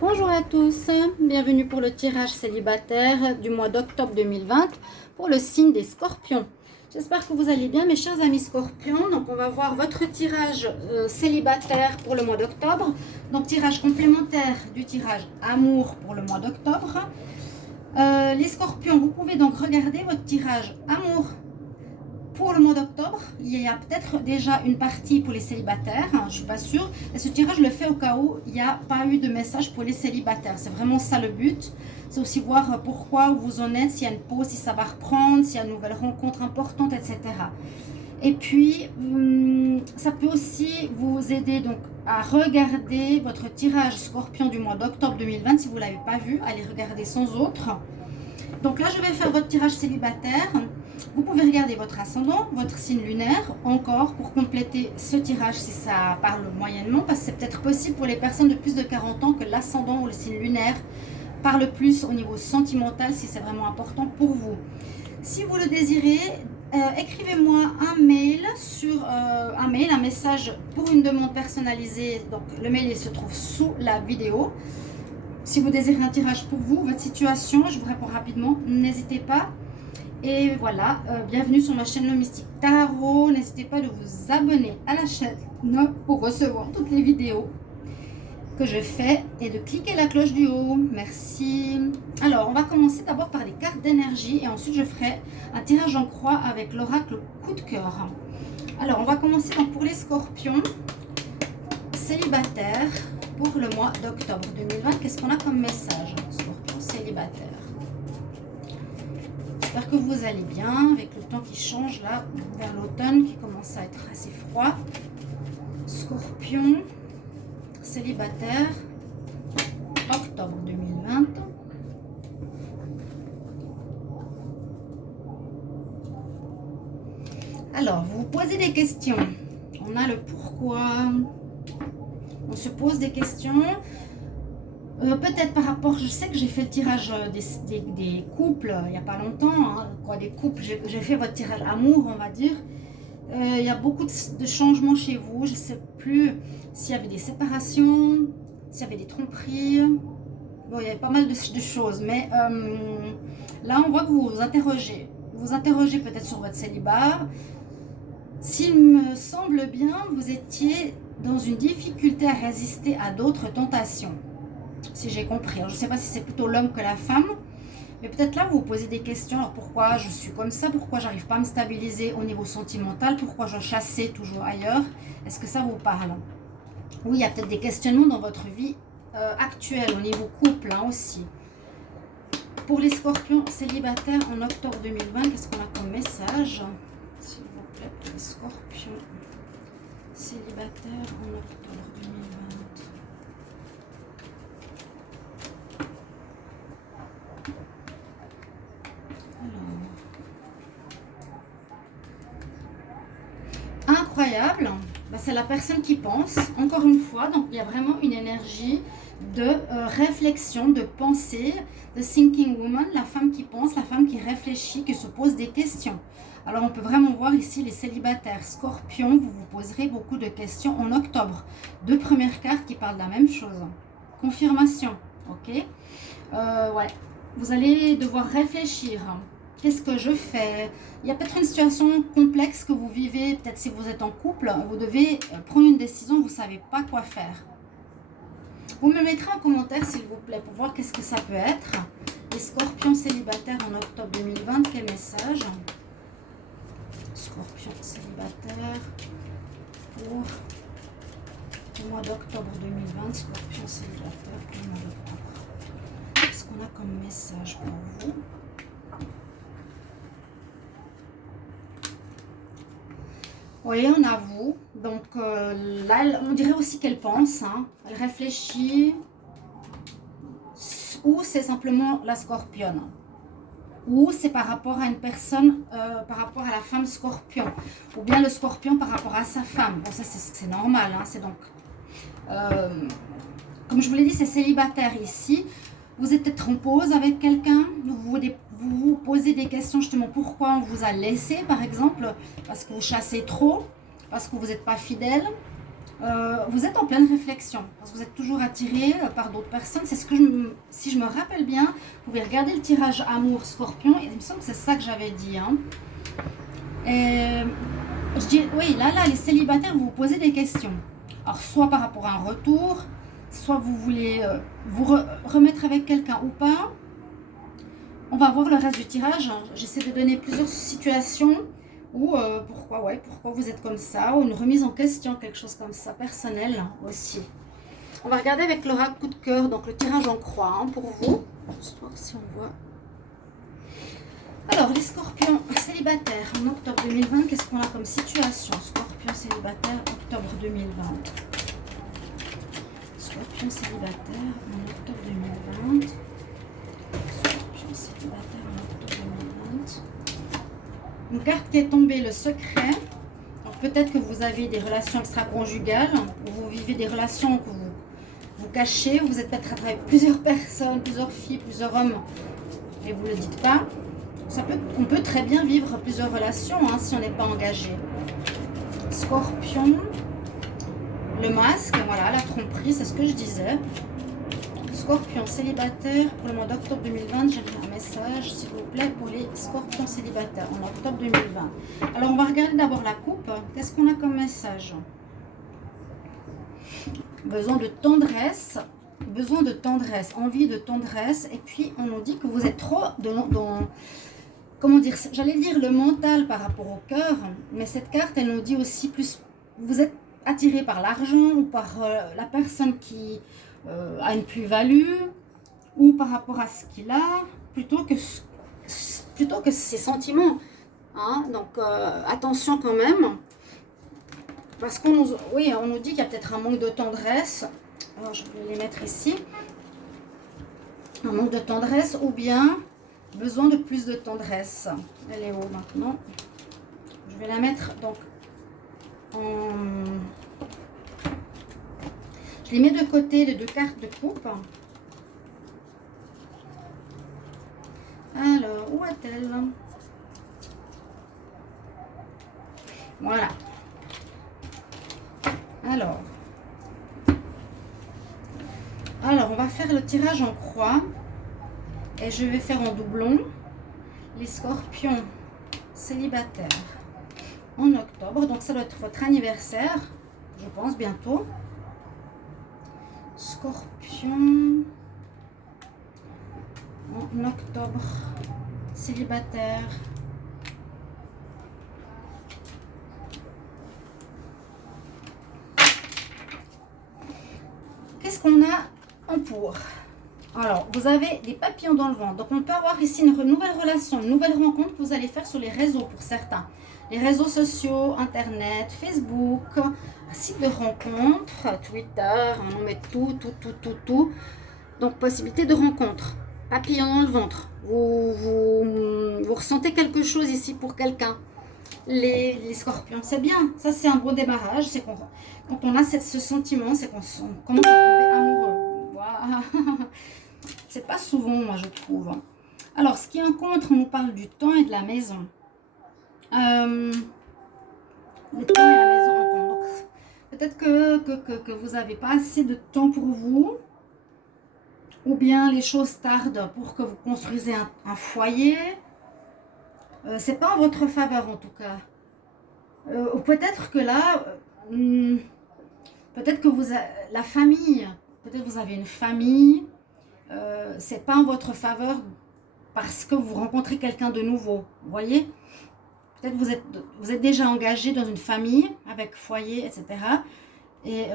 Bonjour à tous, bienvenue pour le tirage célibataire du mois d'octobre 2020 pour le signe des scorpions. J'espère que vous allez bien mes chers amis scorpions. Donc on va voir votre tirage célibataire pour le mois d'octobre. Donc tirage complémentaire du tirage amour pour le mois d'octobre. Les scorpions, vous pouvez donc regarder votre tirage amour pour le mois d'octobre. Il y a peut-être déjà une partie pour les célibataires, je ne suis pas sûre. Et ce tirage, je le fais au cas où il n'y a pas eu de message pour les célibataires. C'est vraiment ça le but. C'est aussi voir pourquoi vous en êtes, s'il y a une pause, si ça va reprendre, s'il y a une nouvelle rencontre importante, etc. Et puis, ça peut aussi vous aider donc à regarder votre tirage scorpion du mois d'octobre 2020. Si vous ne l'avez pas vu, allez regarder sans autre. Donc là, je vais faire votre tirage célibataire. Vous pouvez regarder votre ascendant, votre signe lunaire, encore pour compléter ce tirage si ça parle moyennement, parce que c'est peut-être possible pour les personnes de plus de 40 ans que l'ascendant ou le signe lunaire parle plus au niveau sentimental si c'est vraiment important pour vous. Si vous le désirez, écrivez-moi un message pour une demande personnalisée. Donc le mail il se trouve sous la vidéo. Si vous désirez un tirage pour vous, votre situation, je vous réponds rapidement, n'hésitez pas. Et voilà, bienvenue sur ma chaîne Le Mystique Tarot. N'hésitez pas de vous abonner à la chaîne pour recevoir toutes les vidéos que je fais et de cliquer la cloche du haut. Merci. Alors, on va commencer d'abord par les cartes d'énergie et ensuite je ferai un tirage en croix avec l'oracle coup de cœur. Alors, on va commencer donc pour les scorpions célibataires pour le mois d'octobre 2020. Qu'est-ce qu'on a comme message, scorpion célibataire? J'espère que vous allez bien avec le temps qui change là vers l'automne qui commence à être assez froid. Scorpion célibataire octobre 2020. Alors vous vous posez des questions. On a le pourquoi. On se pose des questions. Peut-être par rapport, je sais que j'ai fait le tirage des couples il n'y a pas longtemps, des couples, j'ai fait votre tirage amour, on va dire. Il y a beaucoup de changements chez vous, je ne sais plus s'il y avait des séparations, s'il y avait des tromperies. Bon, il y avait pas mal de choses, mais là on voit que vous vous interrogez. Vous interrogez peut-être sur votre célibat. S'il me semble bien, vous étiez dans une difficulté à résister à d'autres tentations. Si j'ai compris. Alors, je ne sais pas si c'est plutôt l'homme que la femme, mais peut-être là vous vous posez des questions. Alors pourquoi je suis comme ça? Pourquoi j'arrive pas à me stabiliser au niveau sentimental? Pourquoi je chassais toujours ailleurs? Est-ce que ça vous parle? Oui, il y a peut-être des questionnements dans votre vie actuelle, au niveau couple aussi. Pour les scorpions célibataires en octobre 2020, qu'est-ce qu'on a comme message? S'il vous plaît, pour les scorpions célibataires en octobre 2020. Incroyable, c'est la personne qui pense, encore une fois, donc il y a vraiment une énergie de réflexion, de pensée, de thinking woman, la femme qui pense, la femme qui réfléchit, qui se pose des questions. Alors on peut vraiment voir ici les célibataires scorpions, vous vous poserez beaucoup de questions en octobre. Deux premières cartes qui parlent de la même chose. Confirmation, ok. Ouais, vous allez devoir réfléchir. Qu'est-ce que je fais? Il y a peut-être une situation complexe que vous vivez, peut-être si vous êtes en couple, vous devez prendre une décision, vous ne savez pas quoi faire. Vous me mettrez en commentaire s'il vous plaît pour voir qu'est-ce que ça peut être. Les scorpions célibataires en octobre 2020, quel message? Scorpions célibataires pour le mois d'octobre 2020, scorpions célibataires pour le mois d'octobre. Qu'est-ce qu'on a comme message pour vous? Oui, on avoue. Donc là, on dirait aussi qu'elle pense, elle réfléchit. Ou c'est simplement la scorpionne. Ou c'est par rapport à une personne, par rapport à la femme scorpion. Ou bien le scorpion par rapport à sa femme. Bon, ça c'est normal. C'est donc, comme je vous l'ai dit, c'est célibataire ici. Vous êtes peut-être en pause avec quelqu'un, vous vous posez des questions justement pourquoi on vous a laissé par exemple, parce que vous chassez trop, parce que vous n'êtes pas fidèle, Vous êtes en pleine réflexion, parce que vous êtes toujours attiré par d'autres personnes. C'est ce que si je me rappelle bien, vous pouvez regarder le tirage amour scorpion, et il me semble que c'est ça que j'avais dit. Hein. Et, je dis, oui, là, les célibataires, vous vous posez des questions. Alors, soit par rapport à un retour, soit vous voulez vous remettre avec quelqu'un ou pas. On va voir le reste du tirage. J'essaie de donner plusieurs situations ou pourquoi vous êtes comme ça, ou une remise en question, quelque chose comme ça, personnel aussi. On va regarder avec l'oracle coup de cœur, donc le tirage en croix hein, pour vous. Histoire si on voit. Alors, les scorpions célibataires en octobre 2020, qu'est-ce qu'on a comme situation? Scorpion célibataire, octobre 2020. Scorpion célibataire en octobre 2020. Scorpion célibataire en octobre 2020. Une carte qui est tombée, le secret. Peut-être que vous avez des relations extra-conjugales, ou vous vivez des relations que vous cachez, vous êtes peut-être avec plusieurs personnes, plusieurs filles, plusieurs hommes, et vous ne le dites pas. On peut très bien vivre plusieurs relations hein, si on n'est pas engagé. Scorpion, le masque, voilà, la tromperie, c'est ce que je disais. Scorpion célibataire pour le mois d'octobre 2020, j'ai un message s'il vous plaît pour les scorpions célibataires en octobre 2020. Alors on va regarder d'abord la coupe, qu'est-ce qu'on a comme message? Besoin de tendresse, envie de tendresse, et puis on nous dit que vous êtes trop dans comment dire, j'allais dire le mental par rapport au cœur, mais cette carte elle nous dit aussi plus, vous êtes attiré par l'argent ou par la personne qui a une plus-value ou par rapport à ce qu'il a, plutôt que ses sentiments. Hein? Donc attention quand même, parce qu'on nous, on nous dit qu'il y a peut-être un manque de tendresse. Alors je vais les mettre ici. Un manque de tendresse ou bien besoin de plus de tendresse. Elle est où maintenant? Je vais la mettre donc en... Je les mets de côté, les deux cartes de coupe. Alors, où est-elle? Voilà. Alors, on va faire le tirage en croix. Et je vais faire en doublon les scorpions célibataires en octobre. Donc, ça doit être votre anniversaire, je pense, bientôt. Scorpion en octobre, célibataire. Qu'est-ce qu'on a en pour? Alors, vous avez des papillons dans le ventre. Donc, on peut avoir ici une nouvelle relation, une nouvelle rencontre que vous allez faire sur les réseaux pour certains. Les réseaux sociaux, Internet, Facebook, site de rencontre, Twitter, on met tout. Donc, possibilité de rencontre. Papillons dans le ventre. Vous ressentez quelque chose ici pour quelqu'un. Les scorpions, c'est bien. Ça, c'est un bon démarrage. C'est quand on a ce sentiment, c'est qu'on commence à tomber amoureux. Wow. C'est pas souvent, moi, je trouve. Alors, ce qui est en contre, on nous parle du temps et de la maison. Le temps et la maison en compte. Peut-être que vous n'avez pas assez de temps pour vous. Ou bien les choses tardent pour que vous construisez un foyer. C'est pas en votre faveur, en tout cas. Ou peut-être que là... peut-être que la famille... Peut-être que vous avez une famille... c'est pas en votre faveur parce que vous rencontrez quelqu'un de nouveau, vous voyez. Peut-être vous êtes déjà engagé dans une famille avec foyer, etc. Et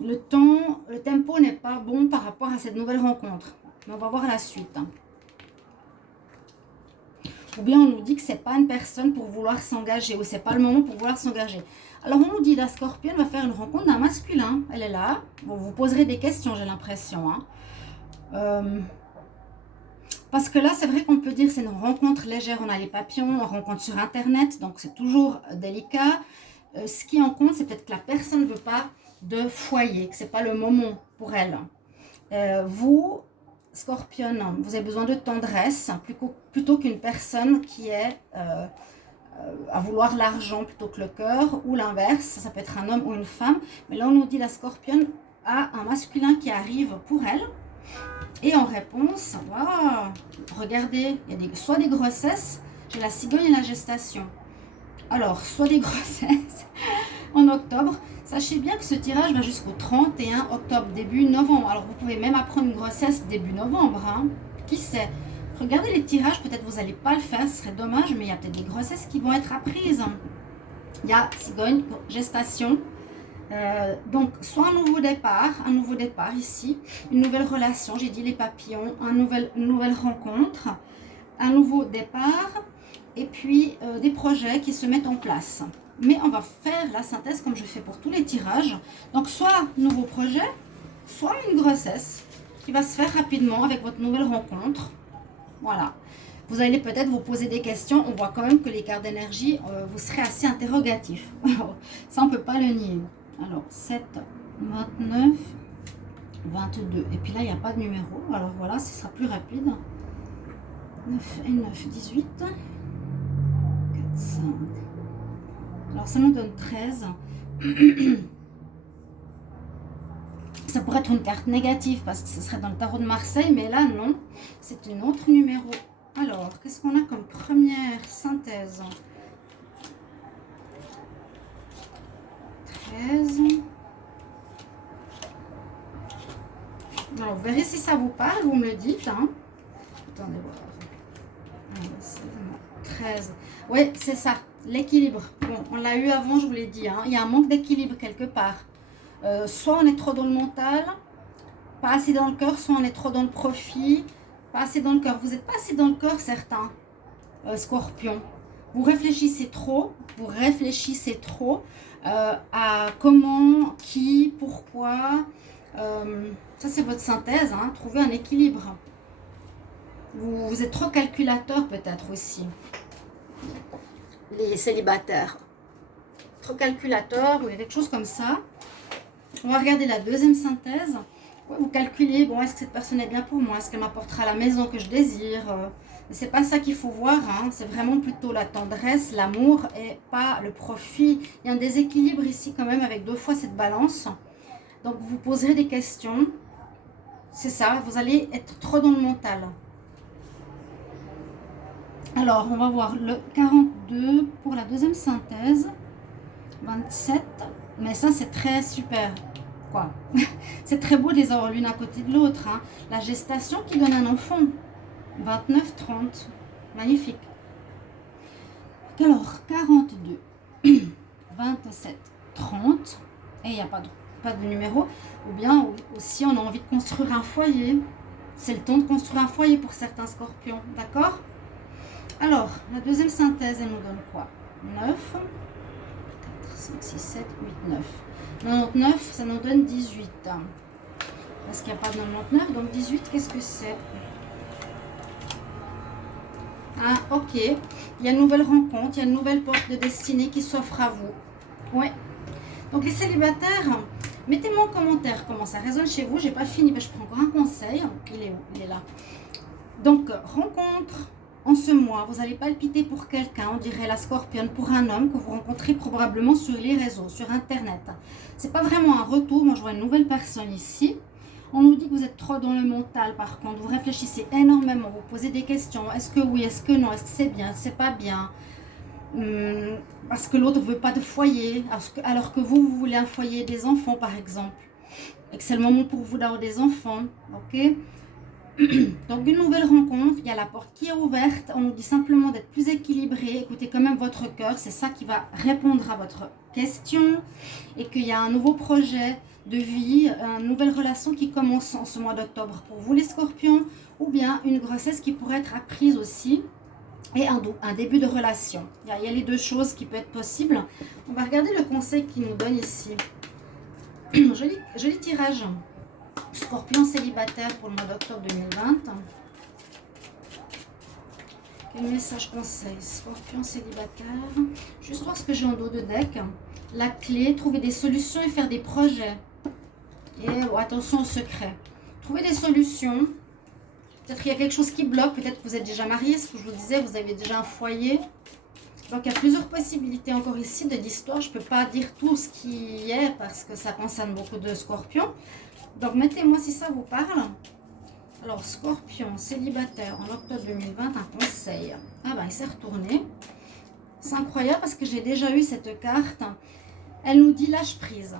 le tempo n'est pas bon par rapport à cette nouvelle rencontre. Mais on va voir la suite. Hein. Ou bien on nous dit que c'est pas une personne pour vouloir s'engager, ou c'est pas le moment pour vouloir s'engager. Alors on nous dit la scorpion va faire une rencontre d'un masculin. Elle est là. Bon, vous poserez des questions, j'ai l'impression. Hein. Parce que là, c'est vrai qu'on peut dire que c'est une rencontre légère, on a les papillons, on rencontre sur Internet, donc c'est toujours délicat. Ce qui en compte, c'est peut-être que la personne ne veut pas de foyer, que ce n'est pas le moment pour elle. Vous, Scorpion, vous avez besoin de tendresse, plutôt qu'une personne qui est à vouloir l'argent plutôt que le cœur, ou l'inverse, ça peut être un homme ou une femme. Mais là, on nous dit la scorpionne a un masculin qui arrive pour elle. Et en réponse, wow, regardez, il y a soit des grossesses, j'ai la cigogne et la gestation. Alors, soit des grossesses en octobre. Sachez bien que ce tirage va jusqu'au 31 octobre, début novembre. Alors, vous pouvez même apprendre une grossesse début novembre. Hein. Qui sait? Regardez les tirages, peut-être vous n'allez pas le faire, ce serait dommage, mais il y a peut-être des grossesses qui vont être apprises. Il y a cigogne, gestation. Donc, soit un nouveau départ ici, une nouvelle relation, j'ai dit les papillons, une nouvelle rencontre, un nouveau départ, et puis des projets qui se mettent en place. Mais on va faire la synthèse comme je fais pour tous les tirages. Donc, soit nouveau projet, soit une grossesse qui va se faire rapidement avec votre nouvelle rencontre. Voilà. Vous allez peut-être vous poser des questions. On voit quand même que les cartes d'énergie, vous serez assez interrogatif. Ça, on ne peut pas le nier. Alors, 7, 29, 22. Et puis là, il n'y a pas de numéro. Alors voilà, ce sera plus rapide. 9 et 9, 18. 4, 5. Alors, ça nous donne 13. Ça pourrait être une carte négative parce que ce serait dans le tarot de Marseille. Mais là, non. C'est un autre numéro. Alors, qu'est-ce qu'on a comme première synthèse? 13. Alors, vous verrez si ça vous parle, vous me le dites. Hein. Attendez voir. 13. Oui, c'est ça, l'équilibre. Bon, on l'a eu avant, je vous l'ai dit. Hein. Il y a un manque d'équilibre quelque part. Soit on est trop dans le mental, pas assez dans le cœur, soit on est trop dans le profit, pas assez dans le cœur. Vous n'êtes pas assez dans le cœur, certains, Scorpion. Vous réfléchissez trop, à comment, qui, pourquoi. Ça, c'est votre synthèse. Hein. Trouvez un équilibre. Vous êtes trop calculateur peut-être aussi. Les célibataires. Trop calculateur, ou quelque chose comme ça. On va regarder la deuxième synthèse. Vous calculez, bon, est-ce que cette personne est bien pour moi? Est-ce qu'elle m'apportera la maison que je désire? Mais c'est pas ça qu'il faut voir. Hein. C'est vraiment plutôt la tendresse, l'amour et pas le profit. Il y a un déséquilibre ici quand même avec 2 fois cette balance. Donc, vous poserez des questions. C'est ça, vous allez être trop dans le mental. Alors, on va voir le 42 pour la deuxième synthèse. 27. Mais ça, c'est très super. Quoi. C'est très beau de les avoir l'une à côté de l'autre. Hein. La gestation qui donne un enfant. 29, 30. Magnifique. Alors, 42. 27, 30. Et il n'y a pas de numéro. Ou bien aussi, on a envie de construire un foyer. C'est le temps de construire un foyer pour certains scorpions. D'accord? Alors, la deuxième synthèse, elle nous donne quoi? 9. 4, 5, 6, 7, 8, 9. 99, ça nous donne 18. Parce qu'il n'y a pas de 99, donc 18, qu'est-ce que c'est? Ah, ok. Il y a une nouvelle rencontre, il y a une nouvelle porte de destinée qui s'offre à vous. Ouais. Donc les célibataires, mettez-moi en commentaire comment ça résonne chez vous. J'ai pas fini, mais je prends encore un conseil. Il est où? Il est là. Donc, rencontre. En ce mois, vous allez palpiter pour quelqu'un, on dirait la scorpionne, pour un homme que vous rencontrez probablement sur les réseaux, sur Internet. C'est pas vraiment un retour, moi je vois une nouvelle personne ici. On nous dit que vous êtes trop dans le mental par contre, vous réfléchissez énormément, vous posez des questions. Est-ce que oui, est-ce que non, est-ce que c'est bien, c'est pas bien? Parce que l'autre ne veut pas de foyer, alors que vous voulez un foyer, des enfants par exemple. Et que c'est le moment pour vous d'avoir des enfants, ok? Donc une nouvelle rencontre, il y a la porte qui est ouverte, on nous dit simplement d'être plus équilibré, écoutez quand même votre cœur, c'est ça qui va répondre à votre question, et qu'il y a un nouveau projet de vie, une nouvelle relation qui commence en ce mois d'octobre pour vous les scorpions, ou bien une grossesse qui pourrait être apprise aussi, et un début de relation. Il y a les deux choses qui peuvent être possibles. On va regarder le conseil qu'il nous donne ici. Joli tirage. Scorpion célibataire pour le mois d'octobre 2020. Quel message conseil? Scorpion célibataire. Juste voir ce que j'ai en dos de deck. La clé, trouver des solutions et faire des projets. Et attention au secret. Trouver des solutions. Peut-être qu'il y a quelque chose qui bloque. Peut-être que vous êtes déjà marié. Ce que je vous disais, vous avez déjà un foyer. Donc, il y a plusieurs possibilités encore ici de l'histoire. Je ne peux pas dire tout ce qui est parce que ça concerne beaucoup de scorpions. Donc, mettez-moi si ça vous parle. Alors, scorpion, célibataire, en octobre 2020, un conseil. Ah ben, il s'est retourné. C'est incroyable parce que j'ai déjà eu cette carte. Elle nous dit lâche prise.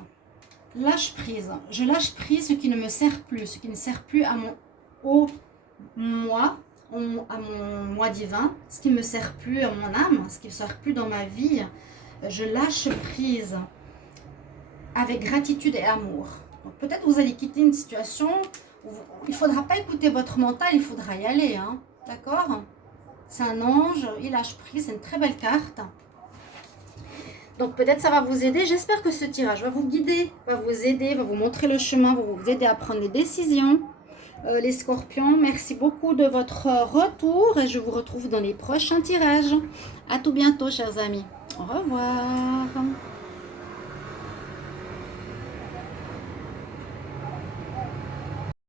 Lâche prise. Je lâche prise ce qui ne me sert plus, ce qui ne sert plus à mon haut moi, à mon moi divin, ce qui ne me sert plus à mon âme, ce qui ne me sert plus dans ma vie. Je lâche prise avec gratitude et amour. Donc peut-être vous allez quitter une situation où il ne faudra pas écouter votre mental, il faudra y aller. Hein, d'accord? C'est un ange, il lâche prise, c'est une très belle carte. Donc peut-être ça va vous aider. J'espère que ce tirage va vous guider, va vous aider, va vous montrer le chemin, va vous aider à prendre des décisions. Les scorpions, merci beaucoup de votre retour et je vous retrouve dans les prochains tirages. À tout bientôt, chers amis. Au revoir.